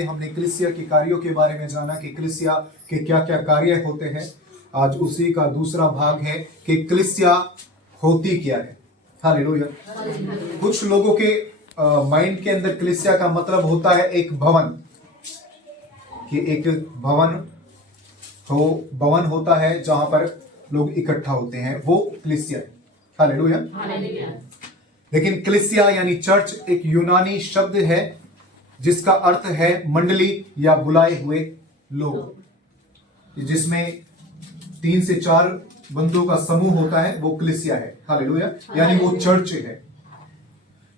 हमने कलीसिया के कार्यों के बारे में जाना कि कलीसिया के क्या क्या कार्य होते हैं। आज उसी का दूसरा भाग है कि कलीसिया होती क्या है। हालेलुया। कुछ लोगों के माइंड के अंदर कलीसिया का मतलब होता है एक भवन, कि एक भवन होता है जहां पर लोग इकट्ठा होते हैं, वो कलीसिया है। हालेलुया। लेकिन कलीसिया यानी चर्च एक यूनानी शब्द है जिसका अर्थ है मंडली या बुलाए हुए लोग, जिसमें 3 से 4 बंदों का समूह होता है, वो कलीसिया है। हालेलुया। यानी वो चर्च है,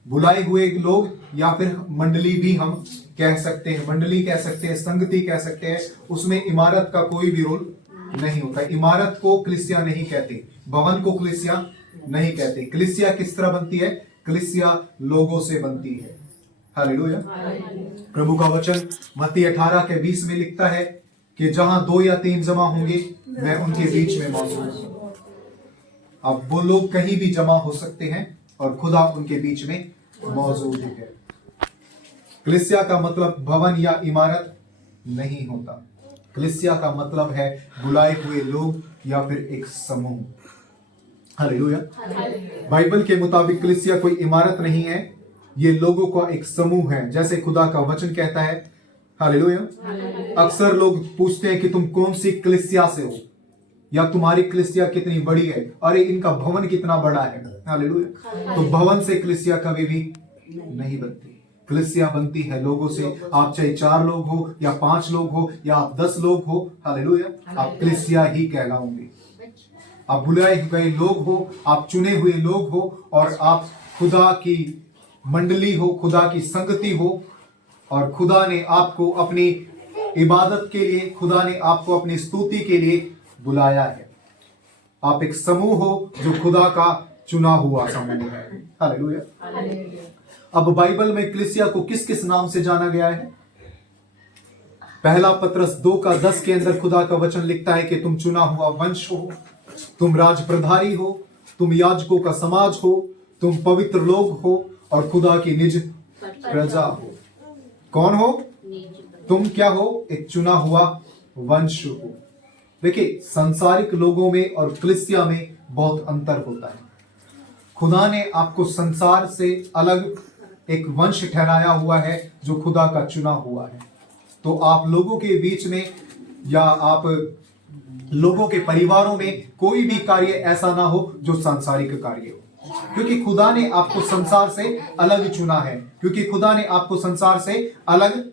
बुलाए हुए लोग, या फिर मंडली भी हम कह सकते हैं, मंडली कह सकते हैं, संगति कह सकते हैं। उसमें इमारत का कोई भी रोल नहीं होता। इमारत को कलीसिया नहीं कहते, भवन को कलीसिया नहीं कहते। कलीसिया किस तरह बनती है? कलीसिया लोगों से बनती है। हालेलुया। प्रभु का वचन मत्ती 18:20 में लिखता है कि जहां 2 या 3 जमा होंगे मैं उनके बीच में मौजूद हूं। अब वो लोग कहीं भी जमा हो सकते हैं और खुदा उनके बीच में मौजूद है। कलीसिया का मतलब भवन या इमारत नहीं होता। कलीसिया का मतलब है बुलाए हुए लोग या फिर एक समूह। हालेलुया। बाइबल के मुताबिक कलीसिया कोई इमारत नहीं है, ये लोगों का एक समूह है, जैसे खुदा का वचन कहता है। हालेलुया। अक्सर लोग पूछते हैं कि तुम कौन सी कलीसिया से हो, या तुम्हारी कलीसिया कितनी बड़ी है, अरे इनका भवन कितना बड़ा है। हालेलुया। तो भवन से कलीसिया कभी भी नहीं बनती। कलीसिया बनती है लोगों से। आप चाहे 4 लोग हो या 5 लोग हो या आप 10 लोग हो, हालेलुया, आप कलीसिया ही कहलाओगे। आप बुलाए गए लोग हो, आप चुने हुए लोग हो, और आप खुदा की मंडली हो, खुदा की संगति हो, और खुदा ने आपको अपनी इबादत के लिए, खुदा ने आपको अपनी स्तुति के लिए बुलाया है। आप एक समूह हो जो खुदा का चुना हुआ समूह है। हालेलुया। अब बाइबल में कलीसिया को किस किस नाम से जाना गया है? पहला पत्रस 2:10 के अंदर खुदा का वचन लिखता है कि तुम चुना हुआ वंश हो, तुम राज प्रधारी हो, तुम याजकों का समाज हो, तुम पवित्र लोग हो और खुदा की निज प्रजा हो। कौन हो तुम? क्या हो? एक चुना हुआ वंश हो। देखिए, सांसारिक लोगों में और कलीसिया में बहुत अंतर होता है। खुदा ने आपको संसार से अलग एक वंश ठहराया हुआ है जो खुदा का चुना हुआ है। तो आप लोगों के बीच में या आप लोगों के परिवारों में कोई भी कार्य ऐसा ना हो जो सांसारिक कार्य हो, क्योंकि खुदा ने आपको संसार से अलग चुना है, क्योंकि खुदा ने आपको संसार से अलग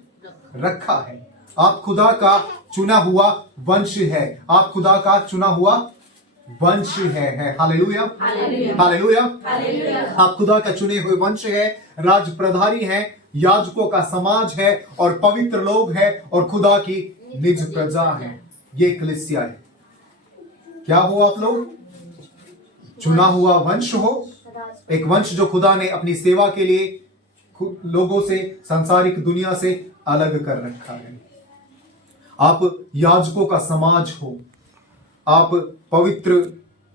रखा है। आप खुदा का चुना हुआ वंश है। आप खुदा का चुना हुआ वंश है। हालेलुया। हालेलुया। आप खुदा का चुने हुए वंश है, राज प्रधारी है, याजकों का समाज है, और पवित्र लोग है, और खुदा की निज प्रजा है। ये कलीसिया है। क्या हो आप लोग? चुना हुआ वंश हो, एक वंश जो खुदा ने अपनी सेवा के लिए लोगों से, सांसारिक दुनिया से अलग कर रखा है। आप याजकों का समाज हो, आप पवित्र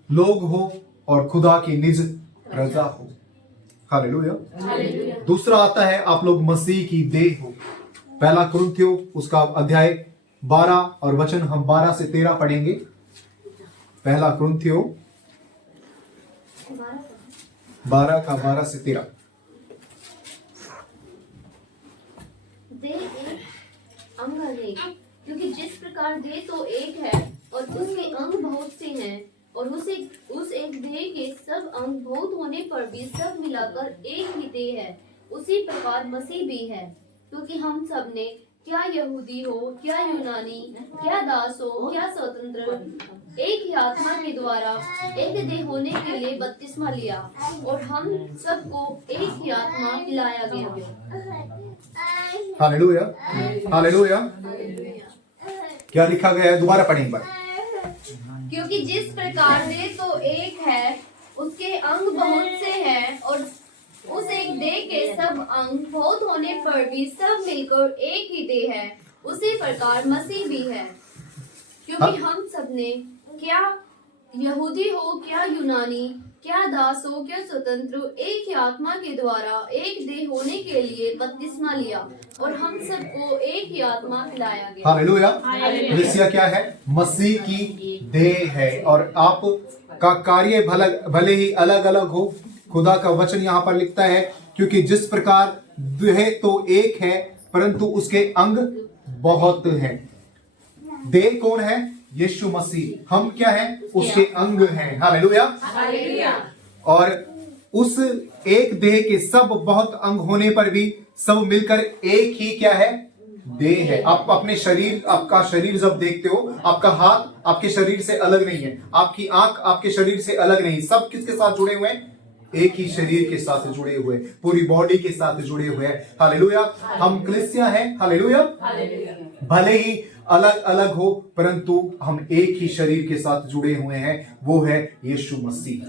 लोग हो, और खुदा की निज प्रजा हो। हालेलुया। दूसरा आता है आप लोग मसीह की देह हो। पहला कुरिन्थियों उसका अध्याय 12 और वचन हम 12 से 13 पढ़ेंगे। पहला कुरिन्थियों 12 का 12 से 13। देह एक अंग अनेक, क्योंकि जिस प्रकार देह तो एक है और उसके अंग बहुत से हैं, और उस एक देह के सब अंग बहुत होने पर भी सब मिलाकर एक ही देह है, उसी प्रकार मसीह भी है। क्योंकि हम सब ने, क्या यहूदी हो, क्या यूनानी, क्या दास हो, क्या स्वतंत्र, एक ही आत्मा के द्वारा एक देह होने के लिए बपतिस्मा लिया, और हम सबको एक ही आत्मा पिलाया गया। हालेलुया। हालेलुया। क्या लिखा गया है? दोबारा पढ़ें एक बार। क्योंकि जिस प्रकार देह तो एक है, उसके अंग बहुत से हैं, और उस एक देह के सब अंग बहुत होने पर भी सब मिलकर एक ही देह है, उसी प्रकार मसीह भी है। क्योंकि हम सब ने, क्या यहूदी हो, क्या यूनानी, क्या दास हो क्या स्वतंत्र हो, एक ही आत्मा के द्वारा एक देह होने के लिए बपतिस्मा लिया और हम सबको एक ही आत्मा खिलाया गया। हालेलुया। कलीसिया क्या है? मसीह की देह है। और आप का कार्य भले ही अलग अलग हो, खुदा का वचन यहाँ पर लिखता है, क्योंकि जिस प्रकार देह तो एक है परंतु उसके अंग बहुत हैं। देह कौन है? यीशु मसीह। हम क्या है? उसके अंग हैं। हालेलुया। और उस एक देह के सब बहुत अंग होने पर भी सब मिलकर एक ही क्या है? देह है। आप अपने शरीर, आपका शरीर जब देखते हो, आपका हाथ आपके शरीर से अलग नहीं है, आपकी आंख आपके शरीर से अलग नहीं, सब किसके साथ जुड़े हुए हैं? एक ही शरीर के साथ जुड़े हुए, पूरी बॉडी के साथ जुड़े हुए हैं। हालेलुया। हम कलीसिया हैं। हालेलुया। भले ही अलग अलग हो परंतु हम एक ही शरीर के साथ जुड़े हुए हैं, वो है यीशु मसीह।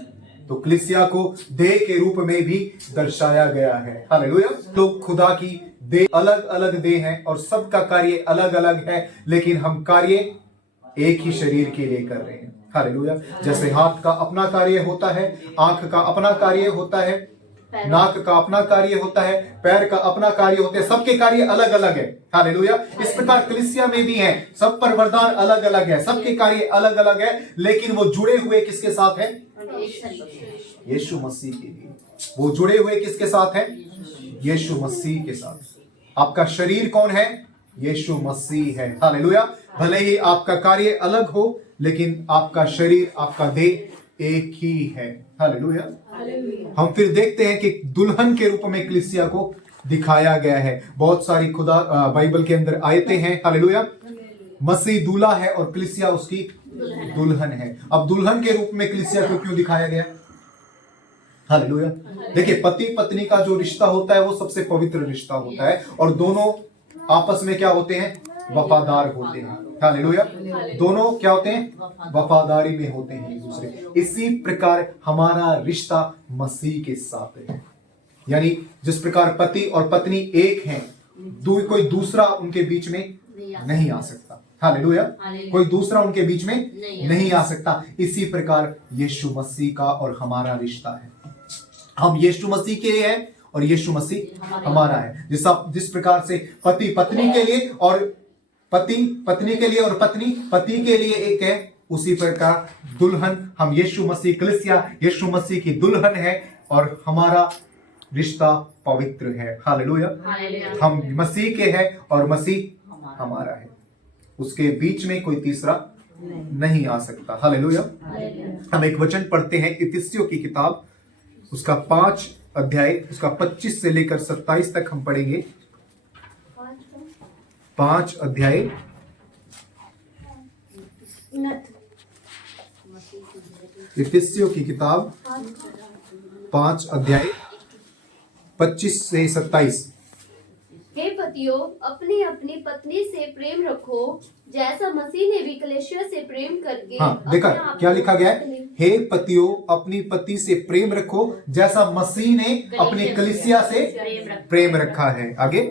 तो कलीसिया को देह के रूप में भी दर्शाया गया है। हालेलुया। तो खुदा की देह अलग अलग देह है और सबका कार्य अलग अलग है, लेकिन हम कार्य एक ही शरीर के लिए कर रहे हैं। हालेलुया। जैसे हाथ का अपना कार्य होता है, आंख का अपना कार्य होता है, नाक का अपना कार्य होता है, पैर का अपना कार्य होता है, सबके कार्य अलग अलग है। हालेलुया। इस प्रकार कलीसिया में भी है, सब पर वरदान अलग अलग है, सबके कार्य अलग अलग है, लेकिन वो जुड़े हुए किसके साथ है? यीशु मसीह के लिए। वो जुड़े हुए किसके साथ है? यीशु मसीह के साथ। आपका शरीर कौन है? यीशु मसीह है। हालेलुया। भले ही आपका कार्य अलग हो, लेकिन आपका शरीर, आपका देह एक ही है। हालेलुया। हम फिर देखते हैं कि दुल्हन के रूप में कलीसिया को दिखाया गया है। बहुत सारी खुदा बाइबल के अंदर आयतें हैं। हालेलुया। मसीह दूल्हा है और कलीसिया उसकी दुल्हन है। अब दुल्हन के रूप में कलीसिया को क्यों दिखाया गया? हालेलुया। देखिए, पति पत्नी का जो रिश्ता होता है वो सबसे पवित्र रिश्ता होता है और दोनों आपस में क्या होते हैं? वफादार होते हैं। हालेलुया। दोनों क्या होते हैं? वफादारी में होते हैं एक दूसरे। इसी प्रकार हमारा रिश्ता मसीह के साथ है। यानी जिस प्रकार पति और पत्नी एक हैं, कोई दूसरा उनके बीच में नहीं आ सकता। हालेलुया। कोई दूसरा उनके बीच में नहीं आ सकता। इसी प्रकार यीशु मसीह का और हमारा रिश्ता है। हम यीशु मसीह के लिए हैं और यीशु मसीह हमारा है। जिस प्रकार से पति पत्नी के लिए और पति पत्नी के लिए और पत्नी पति के लिए एक है, उसी प्रकार दुल्हन, हम यीशु मसीह, कलीसिया यीशु मसीह की दुल्हन है और हमारा रिश्ता पवित्र है। हालेलुया। हम मसीह के हैं और मसीह हमारा है। उसके बीच में कोई तीसरा नहीं आ सकता। हालेलुया। हम एक वचन पढ़ते हैं इफिसियों की किताब, उसका 5 अध्याय, उसका 25 से लेकर 27 तक हम पढ़ेंगे। 5 अध्याय, इफिसियों की किताब 5 अध्याय 25 से 27। हे पतियों, अपनी अपनी पत्नी से प्रेम रखो, जैसा मसीह ने भी कलीसिया से प्रेम करके। हाँ, देखा क्या लिखा गया है? हे पतियों, अपनी पति से प्रेम रखो, जैसा मसीह ने अपनी कलीसिया से प्रेम रखा है। आगे,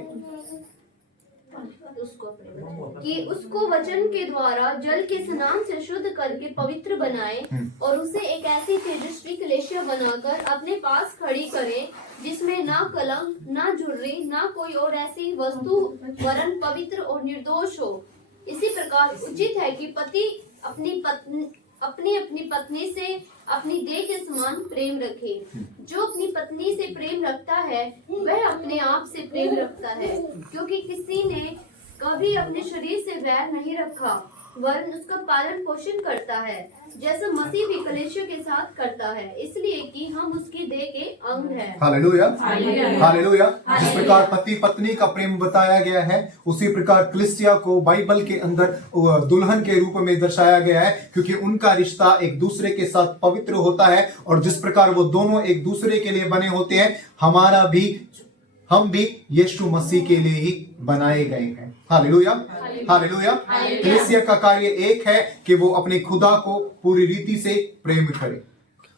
कि उसको वचन के द्वारा जल के स्नान से शुद्ध करके पवित्र बनाए और उसे एक ऐसी तेजस्वी कलीसिया बनाकर अपने पास खड़ी करे, जिसमें ना कलंक, ना झुर्री, ना कोई और ऐसी वस्तु, वरन पवित्र और निर्दोष हो। इसी प्रकार उचित है कि पति अपनी अपनी पत्नी से अपनी देह के समान प्रेम रखे। जो अपनी पत्नी से प्रेम रखता है वह अपने आप से प्रेम रखता है, क्योंकि किसी ने कभी अपने शरीर से वैर नहीं रखा, वरन उसका पालन पोषण करता है, जैसा मसीह भी कलीसिया के साथ करता है, इसलिए कि हम उसकी देह के अंग हैं। हालेलुया। हालेलुया। जिस प्रकार पति पत्नी का प्रेम बताया गया है, उसी प्रकार कलीसिया को बाइबल के अंदर दुल्हन के रूप में दर्शाया गया है, क्योंकि उनका रिश्ता एक दूसरे के साथ पवित्र होता है। और जिस प्रकार वो दोनों एक दूसरे के लिए बने होते हैं, हम भी यीशु मसीह के लिए ही बनाए गए हैं। हालेलुया। हालेलुया। कलीसिया का कार्य एक है कि वो अपने खुदा को पूरी रीति से प्रेम करे।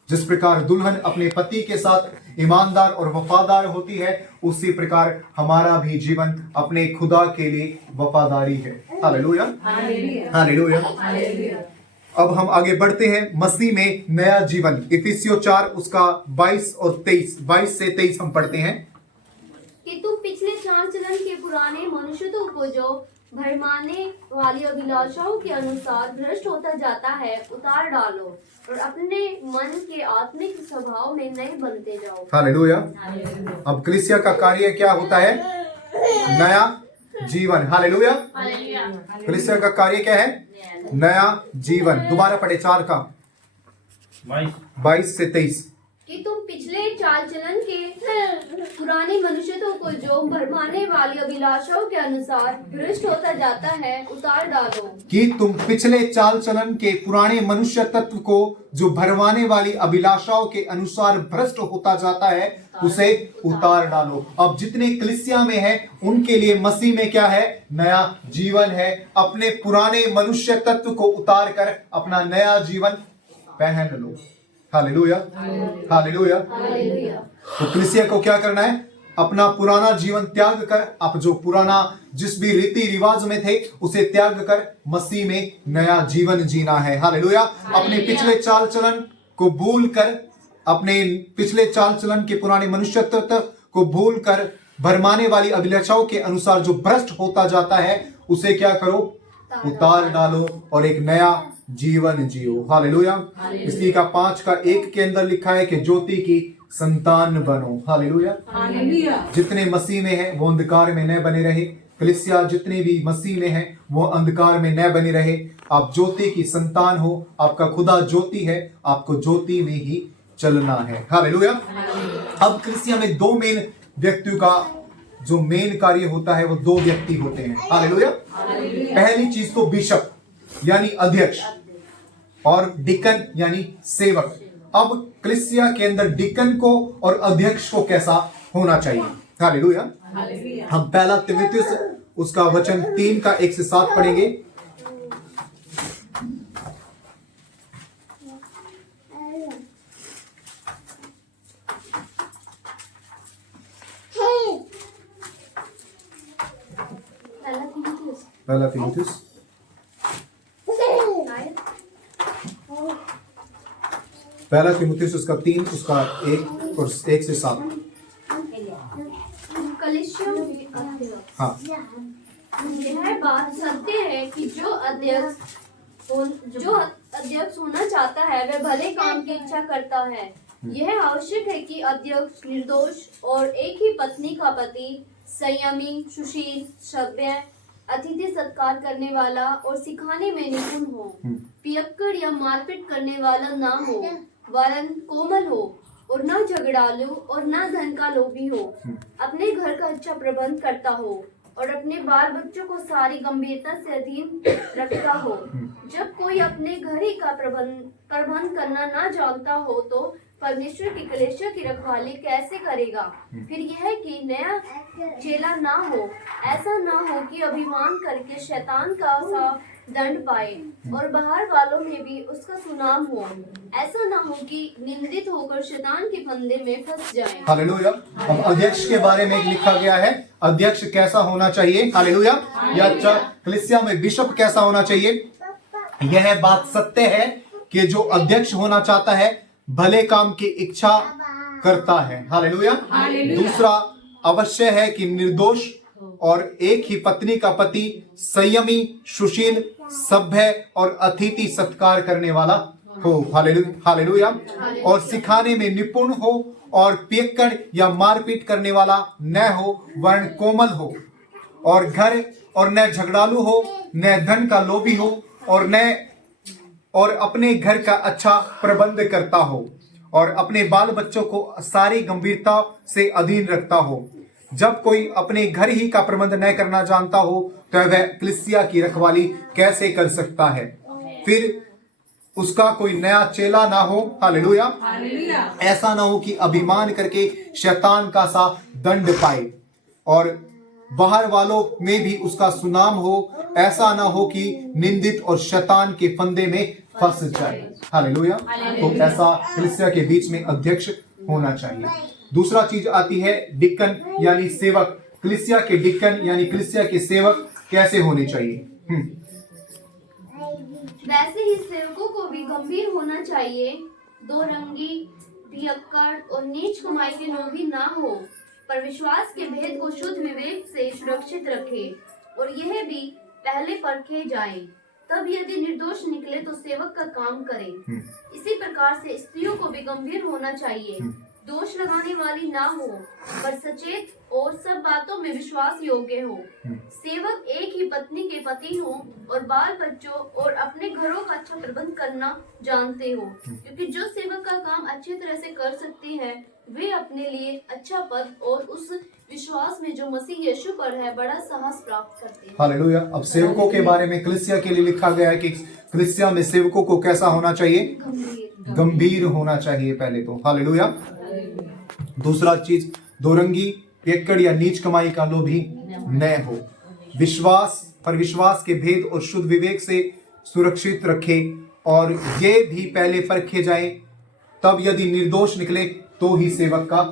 जिस प्रकार दुल्हन अपने पति के साथ ईमानदार और वफादार होती है, उसी प्रकार हमारा भी जीवन अपने खुदा के लिए वफादारी है। हालेलुया। हालेलुया। अब हम आगे बढ़ते हैं, मसीह में नया जीवन। इफिसियों 4 उसका 22 और 23, 22 से 23 हम पढ़ते हैं कि तुम पिछले चाल चलन के पुराने मनुष्यों को जो भरमाने वाली अभिलाषाओं के अनुसार भ्रष्ट होता जाता है उतार डालो और अपने मन के आत्मिक स्वभाव में नए बनते जाओ। हालेलुया। अब कलीसिया का कार्य क्या होता है? नया जीवन। हालेलुया। कलीसिया का कार्य क्या है? नया जीवन। दोबारा पढ़े 4 का 22 से 23 कि तुम पिछले चाल चलन के पुराने मनुष्यों को जो भरमाने वाली अभिलाषाओं के अनुसार भ्रष्ट होता जाता है उतार डालो। कि तुम पिछले चाल चलन के पुराने मनुष्य तत्व को जो भरमाने वाली अभिलाषाओं के अनुसार भ्रष्ट होता जाता है उसे उतार डालो। अब जितने कलीसिया में है उनके लिए मसीह में क्या है? नया जीवन है। अपने पुराने मनुष्य तत्व को उतार कर अपना नया जीवन पहन लो। Hallelujah, hallelujah. तो कलीसिया को क्या करना है? अपना पुराना जीवन त्याग कर, आप जो पुराना जिस भी रीति रिवाज में थे उसे त्याग कर मसीह में नया जीवन जीना है। हालेलुया। अपने पिछले चाल चलन को भूल कर, अपने पिछले चाल चलन के पुराने मनुष्यत्व को भूल कर भरमाने वाली अभिलाषाओं के अनुसार जो भ्रष्ट होता जाता है उसे क्या करो? उतार डालो और एक नया जीवन जियो। हालेलुया। इसलिए का 5 का 1 के अंदर लिखा है कि ज्योति की संतान बनो। हालेलुया। जितने मसीह में है वो अंधकार में न बने रहे। कलीसिया जितने भी मसीह में है वो अंधकार में न बने रहे। आप ज्योति की संतान हो, आपका खुदा ज्योति है, आपको ज्योति में ही चलना है। हालेलुया। अब कलीसिया में 2 मेन व्यक्तियों का जो मेन कार्य होता है वो 2 व्यक्ति होते हैं। हालेलुया। पहली चीज तो बिशप यानी अध्यक्ष और डिकन यानी सेवक। अब कलीसिया के अंदर डिकन को और अध्यक्ष को कैसा होना चाहिए? हालेलुया। हम पहला तीमुथियुस उसका वचन 3 का 1 से 7 पढ़ेंगे। पहला तीमुथियुस पहला तीमुथियुस उसका 3 उसका 1 और 1 से 7। कलीसिया में अध्यक्ष। हाँ, यह बात सत्य है कि जो अध्यक्ष होना चाहता है वह भले काम की इच्छा करता है। यह आवश्यक है कि अध्यक्ष निर्दोष और एक ही पत्नी का पति, संयमी, सुशील, सभ्य, अतिथि सत्कार करने वाला और सिखाने में निपुण हो, पियक्कड़ या मारपीट करने वाला ना हो, वरन कोमल हो और न झगड़ालू और न धन का लोभी हो, अपने घर का अच्छा प्रबंध करता हो और अपने बाल बच्चों को सारी गंभीरता से अधीन रखता हो। जब कोई अपने घर ही का प्रबंध करना ना जानता हो तो परमेश्वर की कलीसिया की रखवाली कैसे करेगा? फिर यह कि नया चेला ना हो, ऐसा ना हो कि अभिमान करके शैतान का सा दंड पाए और बाहर वालों में भी उसका सुनाम हो। ऐसा ना हो कि निंदित होकर शैतान के फंदे में फंस जाए। हालेलुया। अब अध्यक्ष के बारे में लिखा गया है, अध्यक्ष कैसा होना चाहिए? हालेलुया। या कलीसिया में बिशप कैसा होना चाहिए? यह बात सत्य है कि जो अध्यक्ष होना चाहता है भले काम की इच्छा करता है। हालेलुया। दूसरा अवश्य है कि निर्दोष और एक ही पत्नी का पति, संयमी, सुशील, सभ्य और अतिथि सत्कार करने वाला हो। हालेलुया। और सिखाने में निपुण हो और पियक्कड़ या मारपीट करने वाला न हो, वरन कोमल हो और घर और न झगड़ालू हो, न धन का लोभी हो और अपने घर का अच्छा प्रबंध करता हो और अपने बाल बच्चों को सारी गंभीरता से अधीन रखता हो। जब कोई अपने घर ही का प्रबंध न करना जानता हो तो वह कलीसिया की रखवाली कैसे कर सकता है? फिर उसका कोई नया चेला ना हो। हालेलुया। ऐसा ना हो कि अभिमान करके शैतान का सा दंड पाए और बाहर वालों में भी उसका सुनाम हो। ऐसा ना हो कि निंदित और शैतान के फंदे में फंस जाए। हालेलुया। तो ऐसा कलीसिया के बीच में अध्यक्ष होना चाहिए। दूसरा चीज आती है डिकन यानी सेवक। कलीसिया के डिकन यानी कलीसिया के सेवक कैसे होने चाहिए? वैसे ही सेवकों को भी गंभीर होना चाहिए, दो रंगी, भियक्कड़ और नीच कमाई के लोभी ना हो, पर विश्वास के भेद को शुद्ध विवेक से सुरक्षित रखे, और यह भी पहले परखे जाए, तब यदि निर्दोष निकले तो सेवक का काम करे। इसी प्रकार से स्त्रियों को भी गंभीर होना चाहिए, दोष लगाने वाली ना हो, पर सचेत और सब बातों में विश्वास योग्य हो। सेवक एक ही पत्नी के पति हो और बाल बच्चों और अपने घरों का अच्छा प्रबंध करना जानते हो, क्योंकि जो सेवक का काम अच्छी तरह से कर सकते हैं वे अपने लिए अच्छा पद और उस विश्वास में जो मसीह यीशु पर है बड़ा साहस प्राप्त करते हैं। हालेलुया। अब सेवकों के बारे में कलीसिया के लिए लिखा गया है कि कलीसिया में सेवकों को कैसा होना चाहिए? गंभीर होना चाहिए पहले तो। हालेलुया। दूसरा चीज, दोरंगी, पियक्कड़ या नीच कमाई का लोभी न हो, विश्वास के भेद और शुद्ध विवेक से सुरक्षित रखे, और ये भी पहले परखे जाए, तब यदि निर्दोष निकले तो ही सेवक का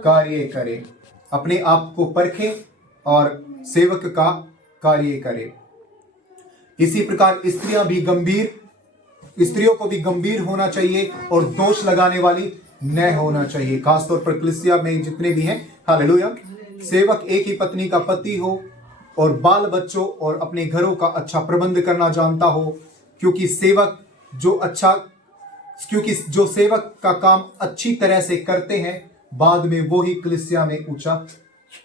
कार्य करे। अपने आप को परखे और सेवक का कार्य करे। इसी प्रकार स्त्रियों को भी गंभीर होना चाहिए और दोष लगाने वाली न होना चाहिए, खासतौर पर कलीसिया में जितने भी हैं। हालेलुया। सेवक एक ही पत्नी का पति हो और बाल बच्चों और अपने घरों का अच्छा प्रबंध करना जानता हो, क्योंकि जो सेवक का काम अच्छी तरह से करते हैं बाद में वो ही कलीसिया में ऊंचा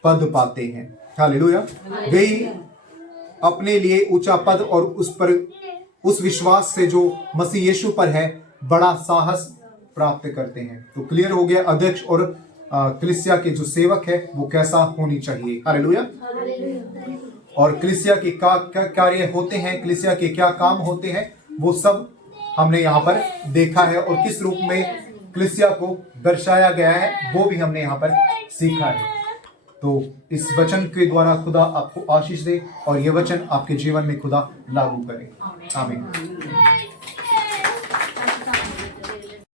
पद पाते हैं। हालेलुया। वे ही अपने लिए ऊंचा पद और उस विश्वास से जो मसीह यीशु पर है बड़ा साहस प्राप्त करते हैं। तो क्लियर हो गया अध्यक्ष और कलीसिया के जो सेवक है वो कैसा होनी चाहिए। हालेलुया। और कलीसिया के क्या कार्य होते हैं, कलीसिया के क्या काम होते हैं, वो सब हमने यहाँ पर देखा है, और किस रूप में कलीसिया को दर्शाया गया है वो भी हमने यहाँ पर सीखा है। तो इस वचन के द्वारा खुदा आपको आशीष दे और ये वचन आपके जीवन में खुदा लागू करे। आमीन।